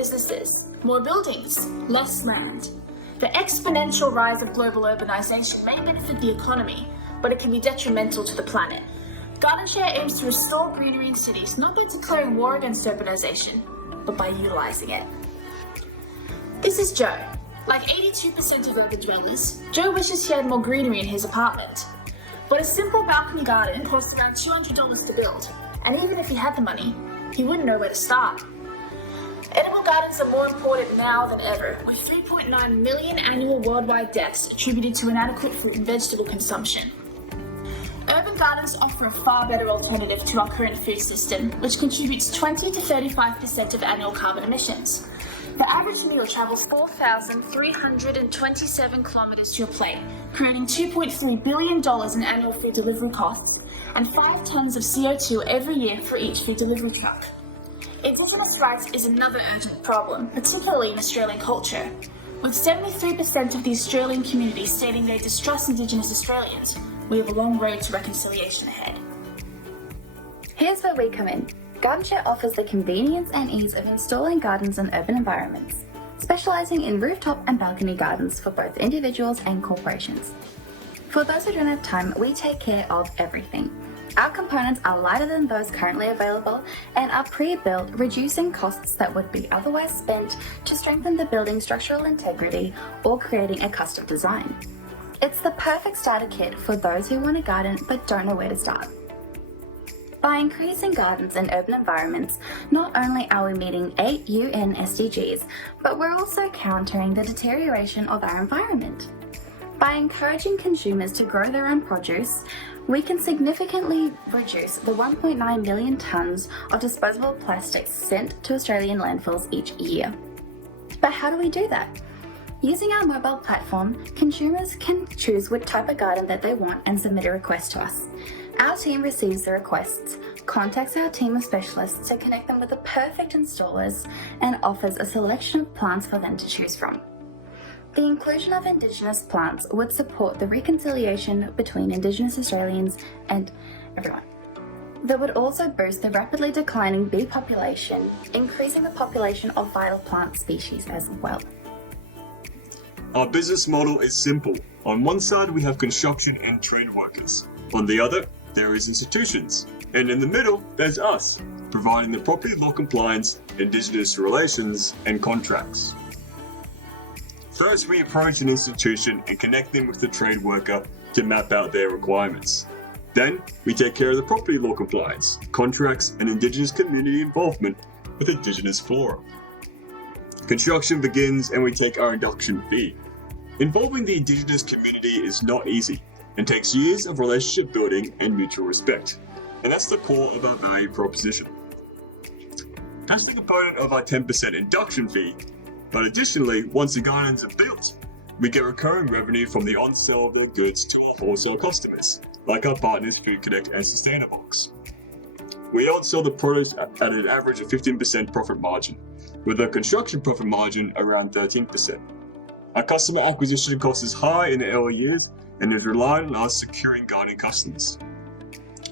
businesses, more buildings, less land. The exponential rise of global urbanization may benefit the economy, but it can be detrimental to the planet. Garden Share aims to restore greenery in cities, not by declaring war against urbanization, but by utilizing it. This is Joe. Like 82% of urban dwellers, Joe wishes he had more greenery in his apartment. But a simple balcony garden costs around $200 to build, and even if he had the money, he wouldn't know where to start. Edible gardens are more important now than ever, with 3.9 million annual worldwide deaths attributed to inadequate fruit and vegetable consumption. Urban gardens offer a far better alternative to our current food system, which contributes 20 to 35% of annual carbon emissions. The average meal travels 4,327 kilometers to your plate, creating $2.3 billion in annual food delivery costs and 5 tons of CO2 every year for each food delivery truck. Indigenous rights is another urgent problem, particularly in Australian culture. With 73% of the Australian community stating they distrust Indigenous Australians, we have a long road to reconciliation ahead. Here's where we come in. Garden Share offers the convenience and ease of installing gardens in urban environments, specialising in rooftop and balcony gardens for both individuals and corporations. For those who don't have time, we take care of everything. Our components are lighter than those currently available and are pre-built, reducing costs that would be otherwise spent to strengthen the building's structural integrity or creating a custom design. It's the perfect starter kit for those who want a garden but don't know where to start. By increasing gardens in urban environments, not only are we meeting 8 UN SDGs, but we're also countering the deterioration of our environment. By encouraging consumers to grow their own produce, we can significantly reduce the 1.9 million tonnes of disposable plastics sent to Australian landfills each year. But how do we do that? Using our mobile platform, consumers can choose what type of garden that they want and submit a request to us. Our team receives the requests, contacts our team of specialists to connect them with the perfect installers, and offers a selection of plants for them to choose from. The inclusion of Indigenous plants would support the reconciliation between Indigenous Australians and everyone. That would also boost the rapidly declining bee population, increasing the population of vital plant species as well. Our business model is simple. On one side, we have construction and trade workers. On the other, there is institutions. And in the middle, there's us, providing the property law compliance, Indigenous relations, and contracts. First, we approach an institution and connect them with the trade worker to map out their requirements. Then, we take care of the property law compliance, contracts, and Indigenous community involvement with Indigenous flora. Construction begins and we take our induction fee. Involving the Indigenous community is not easy and takes years of relationship building and mutual respect. And that's the core of our value proposition. That's the component of our 10% induction fee. But additionally, once the gardens are built, we get recurring revenue from the on-sale of the goods to our wholesale customers, like our partners Food Connect and Sustainabox. We on-sell the produce at an average of 15% profit margin, with a construction profit margin around 13%. Our customer acquisition cost is high in the early years and is reliant on us securing gardening customers.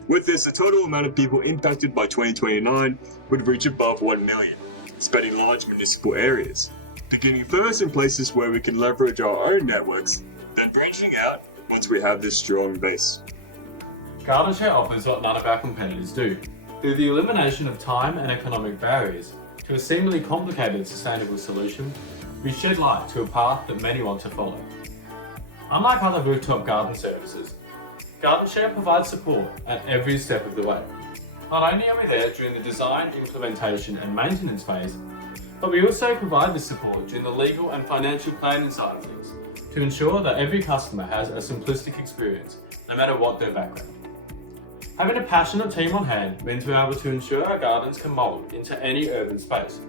With this, the total amount of people impacted by 2029 would reach above 1 million, spanning large municipal areas, beginning first in places where we can leverage our own networks, then branching out once we have this strong base. Garden Share offers what none of our competitors do, through the elimination of time and economic barriers to a seemingly complicated sustainable solution. We shed light to a path that many want to follow. Unlike other rooftop garden services, Garden Share provides support at every step of the way. Not only are we there during the design, implementation and maintenance phase, but we also provide this support during the legal and financial planning side of things to ensure that every customer has a simplistic experience, no matter what their background. Having a passionate team on hand means we're able to ensure our gardens can mould into any urban space.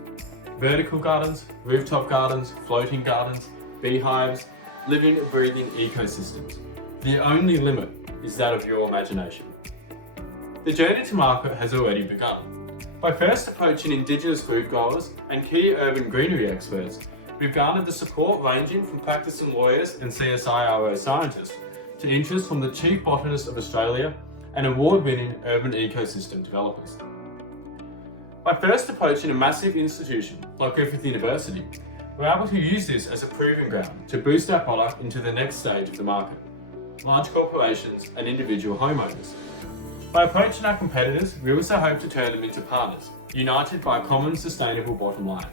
Vertical gardens, rooftop gardens, floating gardens, beehives, living, breathing ecosystems. The only limit is that of your imagination. The journey to market has already begun. By first approaching Indigenous food growers and key urban greenery experts, we've garnered the support ranging from practicing lawyers and CSIRO scientists to interest from the Chief Botanist of Australia and award-winning urban ecosystem developers. By first approaching a massive institution like Griffith University, we're able to use this as a proving ground to boost our product into the next stage of the market, large corporations and individual homeowners. By approaching our competitors, we also hope to turn them into partners, united by a common sustainable bottom line.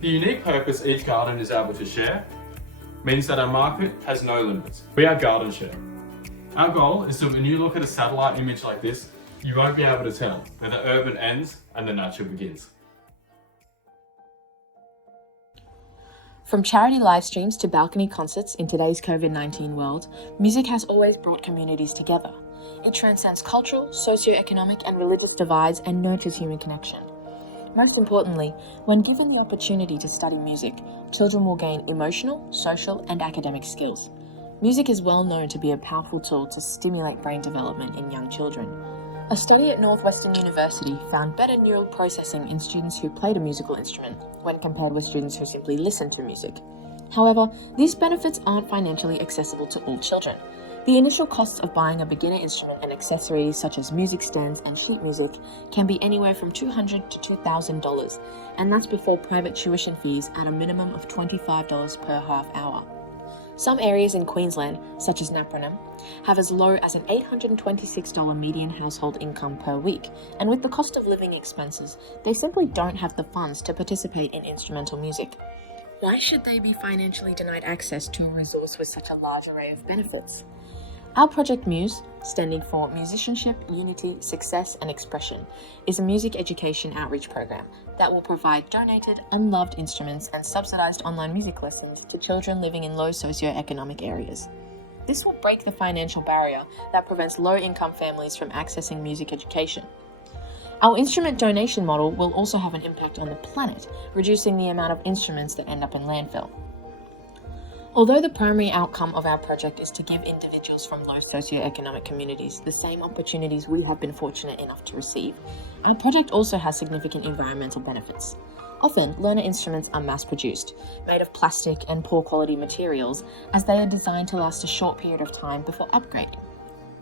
The unique purpose each garden is able to share means that our market has no limits. We are Garden Share. Our goal is that when you look at a satellite image like this, you won't be able to tell where the urban ends and the natural begins. From charity live streams to balcony concerts in today's COVID-19 world, music has always brought communities together. It transcends cultural, socio-economic and religious divides and nurtures human connection. Most importantly, when given the opportunity to study music, children will gain emotional, social and academic skills. Music is well known to be a powerful tool to stimulate brain development in young children. A study at Northwestern University found better neural processing in students who played a musical instrument when compared with students who simply listened to music. However, these benefits aren't financially accessible to all children. The initial costs of buying a beginner instrument and accessories such as music stands and sheet music can be anywhere from $200 to $2,000, and that's before private tuition fees at a minimum of $25 per half hour. Some areas in Queensland, such as Napranum, have as low as an $826 median household income per week, and with the cost of living expenses, they simply don't have the funds to participate in instrumental music. Why should they be financially denied access to a resource with such a large array of benefits? Our Project Muse, standing for Musicianship, Unity, Success and Expression, is a music education outreach program that will provide donated, unloved instruments and subsidized online music lessons to children living in low socioeconomic areas. This will break the financial barrier that prevents low-income families from accessing music education. Our instrument donation model will also have an impact on the planet, reducing the amount of instruments that end up in landfill. Although the primary outcome of our project is to give individuals from low socioeconomic communities the same opportunities we have been fortunate enough to receive, our project also has significant environmental benefits. Often, learner instruments are mass-produced, made of plastic and poor quality materials, as they are designed to last a short period of time before upgrading.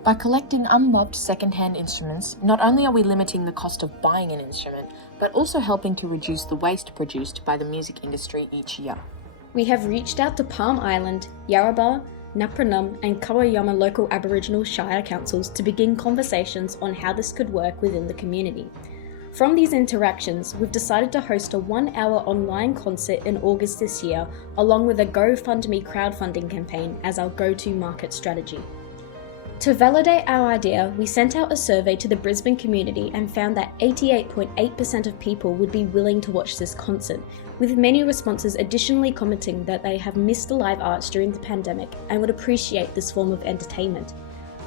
By collecting unloved second-hand instruments, not only are we limiting the cost of buying an instrument, but also helping to reduce the waste produced by the music industry each year. We have reached out to Palm Island, Yarrabah, Napranum and Kawayama local Aboriginal Shire councils to begin conversations on how this could work within the community. From these interactions, we've decided to host a 1-hour online concert in August this year, along with a GoFundMe crowdfunding campaign as our go-to market strategy. To validate our idea, we sent out a survey to the Brisbane community and found that 88.8% of people would be willing to watch this concert, with many responses additionally commenting that they have missed the live arts during the pandemic and would appreciate this form of entertainment.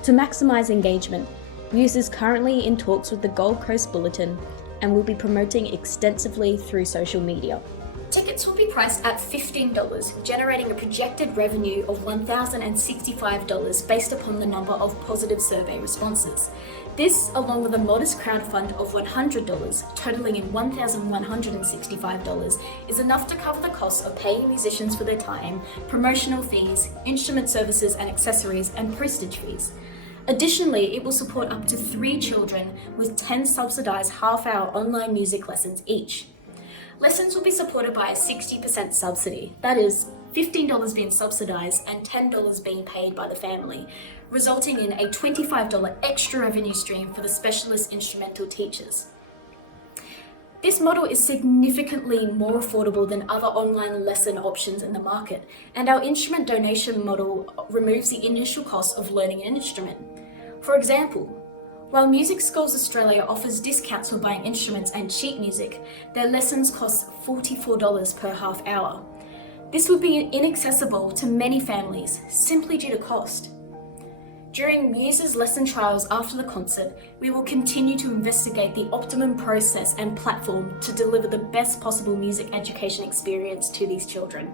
To maximise engagement, Muse is currently in talks with the Gold Coast Bulletin and will be promoting extensively through social media. Tickets will be priced at $15, generating a projected revenue of $1,065 based upon the number of positive survey responses. This, along with a modest crowdfund of $100, totaling in $1,165, is enough to cover the costs of paying musicians for their time, promotional fees, instrument services and accessories, and postage fees. Additionally, it will support up to 3 children with 10 subsidised half-hour online music lessons each. Lessons will be supported by a 60% subsidy, that is, $15 being subsidised and $10 being paid by the family, resulting in a $25 extra revenue stream for the specialist instrumental teachers. This model is significantly more affordable than other online lesson options in the market, and our instrument donation model removes the initial cost of learning an instrument. For example, while Music Schools Australia offers discounts for buying instruments and sheet music, their lessons cost $44 per half hour. This would be inaccessible to many families, simply due to cost. During Muse's lesson trials after the concert, we will continue to investigate the optimum process and platform to deliver the best possible music education experience to these children.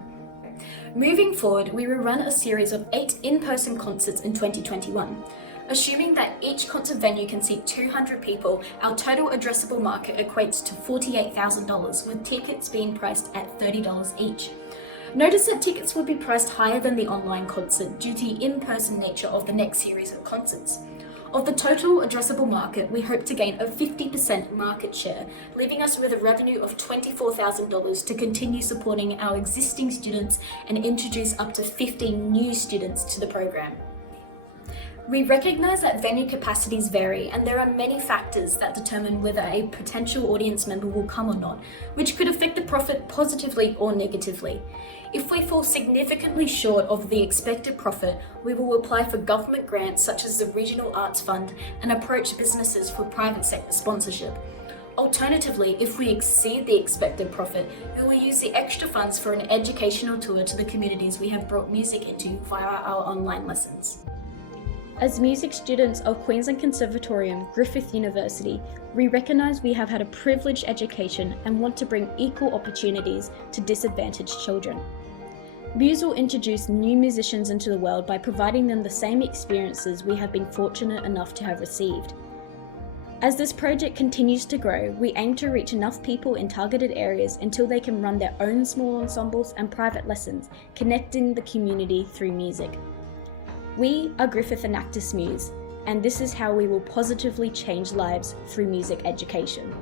Moving forward, we will run a series of 8 in-person concerts in 2021. Assuming that each concert venue can seat 200 people, our total addressable market equates to $48,000, with tickets being priced at $30 each. Notice that tickets will be priced higher than the online concert due to the in-person nature of the next series of concerts. Of the total addressable market, we hope to gain a 50% market share, leaving us with a revenue of $24,000 to continue supporting our existing students and introduce up to 15 new students to the program. We recognise that venue capacities vary and there are many factors that determine whether a potential audience member will come or not, which could affect the profit positively or negatively. If we fall significantly short of the expected profit, we will apply for government grants such as the Regional Arts Fund and approach businesses for private sector sponsorship. Alternatively, if we exceed the expected profit, we will use the extra funds for an educational tour to the communities we have brought music into via our online lessons. As music students of Queensland Conservatorium, Griffith University, we recognise we have had a privileged education and want to bring equal opportunities to disadvantaged children. Muse will introduce new musicians into the world by providing them the same experiences we have been fortunate enough to have received. As this project continues to grow, we aim to reach enough people in targeted areas until they can run their own small ensembles and private lessons, connecting the community through music. We are Griffith and Actus Muse, and this is how we will positively change lives through music education.